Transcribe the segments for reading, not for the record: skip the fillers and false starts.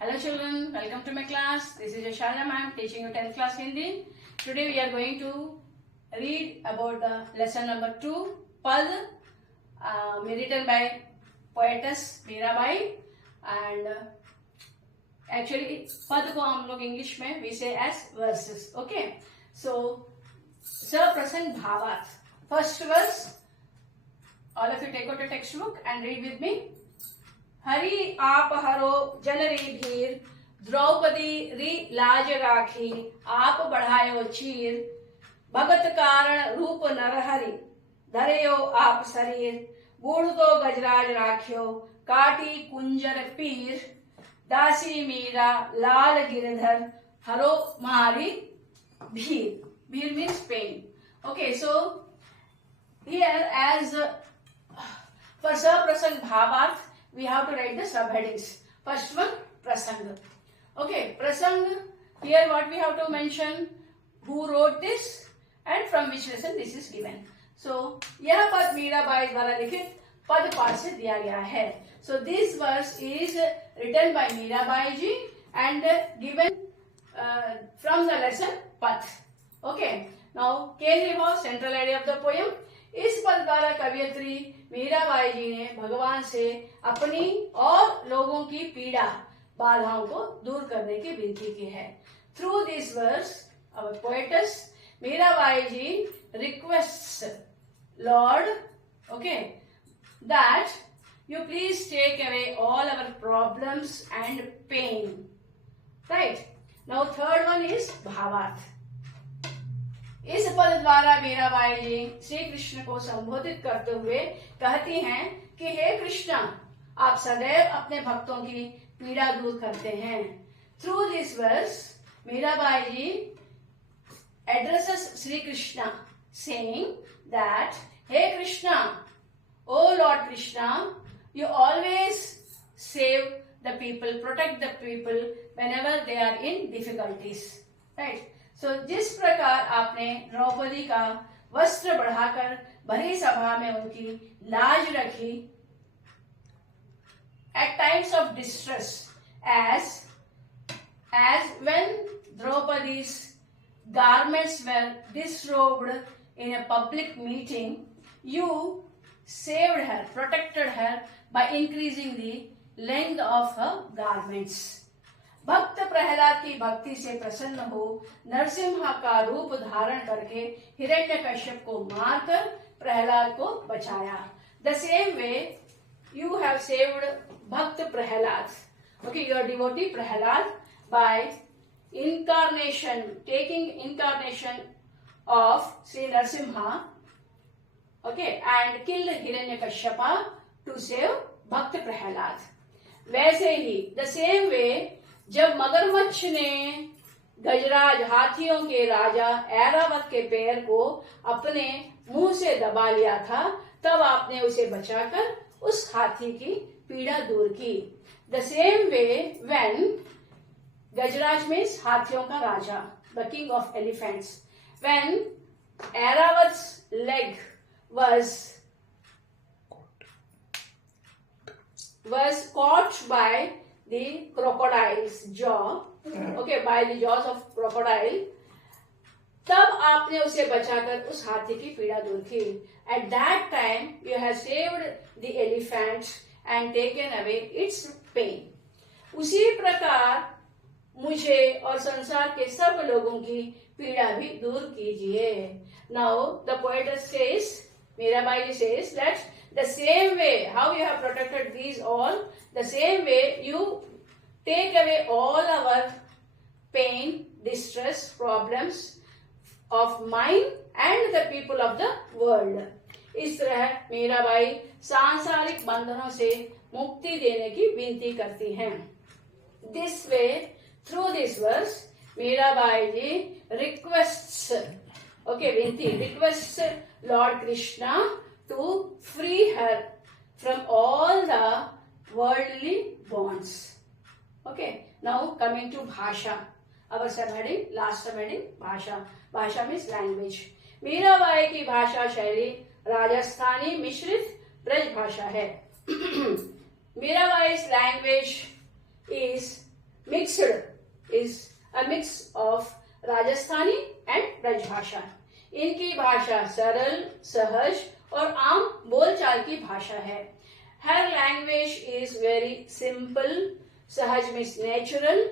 Hello children, welcome to my class. This is Yasharna ma'am teaching you 10th class Hindi. Today we are going to read about the lesson number 2, Pad, written by poetess Mirabai. And actually Pad को हम लोग English में we say as verses. Okay. So Saprasang Bhavat. First verse. All of you take out a textbook and read with me. Hari आप हरो जन री भीर, द्रौपदी री लाज राखी, आप बढ़ायो चीर, भगत कारण रूप नरहरि, धरयो आप शरीर, बूढ़ तो गजराज राख्यो, काटी कुंजर पीर, दासी मीरा लाल गिरधर, हरो मारी भीर. भीर means pain. Okay, so here as for Saprasang Bhavat, we have to write the subheadings. First one, Prasang. Okay, Prasang, here what we have to mention, who wrote this and from which lesson this is given. So, यह पद मीराबाई द्वारा लिखित पद पाठ से दिया गया है. So, this verse is written by Mirabai ji and given from the lesson Pad. Okay, now केंद्रीय भाव, central idea of the poem. इस पद द्वारा कवियत्री मीराबाई जी ने भगवान से अपनी और लोगों की पीड़ा बाधाओं को दूर करने की विनती की है. Through this verse our poetess Mirabai ji requests lord, okay, that you please take away all our problems and pain. Right. Now third one is भावार्थ. इस पद द्वारा मीराबाई जी श्री कृष्ण को संबोधित करते हुए कहती हैं कि हे कृष्ण, आप सदैव अपने भक्तों की पीड़ा दूर करते हैं. Through this verse Mirabai ji addresses Shri Krishna saying that हे Krishna, O lord Krishna, you always save the people, protect the people whenever they are in difficulties. Right. So, जिस प्रकार आपने द्रौपदी का वस्त्र बढ़ाकर भरी सभा में उनकी लाज रखी, at times of distress, as when Draupadi's garments were disrobed in a public meeting, you saved her, protected her by increasing the length of her garments. भक्त प्रहलाद की भक्ति से प्रसन्न हो नरसिम्हा का रूप धारण करके हिरण्यकश्यप को मारकर प्रहलाद को बचाया. The same way you have saved bhakt Prahlad, okay, your devotee Prahlad, by incarnation, taking incarnation of Sri Narasimha, okay, and killed Hiranyakashyapa to save Bhakt Prahalad. वैसे ही the same way जब मगरमच्छ ने गजराज हाथियों के राजा ऐरावत के पैर को अपने मुंह से दबा लिया था, तब आपने उसे बचाकर उस हाथी की पीड़ा दूर की. The same way when Gajraj means हाथियों का राजा, the king of elephants, when Airavat's leg was caught by the crocodile's jaw, okay, by the jaws of crocodile, तब आपने उसे बचाकर उस हाथी की पीड़ा दूर की. At that time you have saved the elephant and taken away its pain. उसी प्रकार मुझे और संसार के सब लोगों की पीड़ा भी दूर कीजिए. Now the poet says, Mirabai says that the same way how you have protected these all, the same way you take away all our pain, distress, problems of mine and the people of the world. इस तरह मीराबाई सांसारिक बंधनों से मुक्ति देने की विनती करती हैं. This way, through this verse, Mirabai ji requests, okay, विनती, requests Lord Krishna to free her from all the worldly bonds. Okay, now coming to Bhasha. Our subheading, last subheading, Bhasha. Bhasha means language. Mirabai की भाषा शैली राजस्थानी मिश्रित ब्रज भाषा है. मीराबाई's language is भाषा। इनकी भाषा सरल, सहज और आम बोलचाल की भाषा है। Her language is very simple. सहज means natural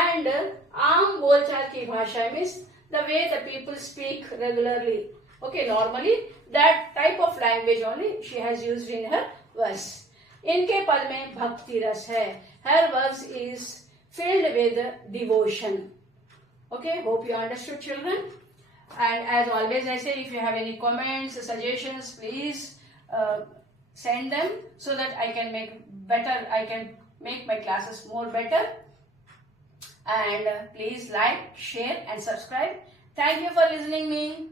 and आम बोलचाल की भाषा means the way the people speak regularly. Okay, normally that type of language only she has used in her verse. इनके पद में भक्ति रस है। Her verse is filled with devotion. Okay, hope you understood, children. And as always I say, if you have any comments, suggestions, please send them so that I can make my classes more better. And please like, share and subscribe. Thank you for listening me.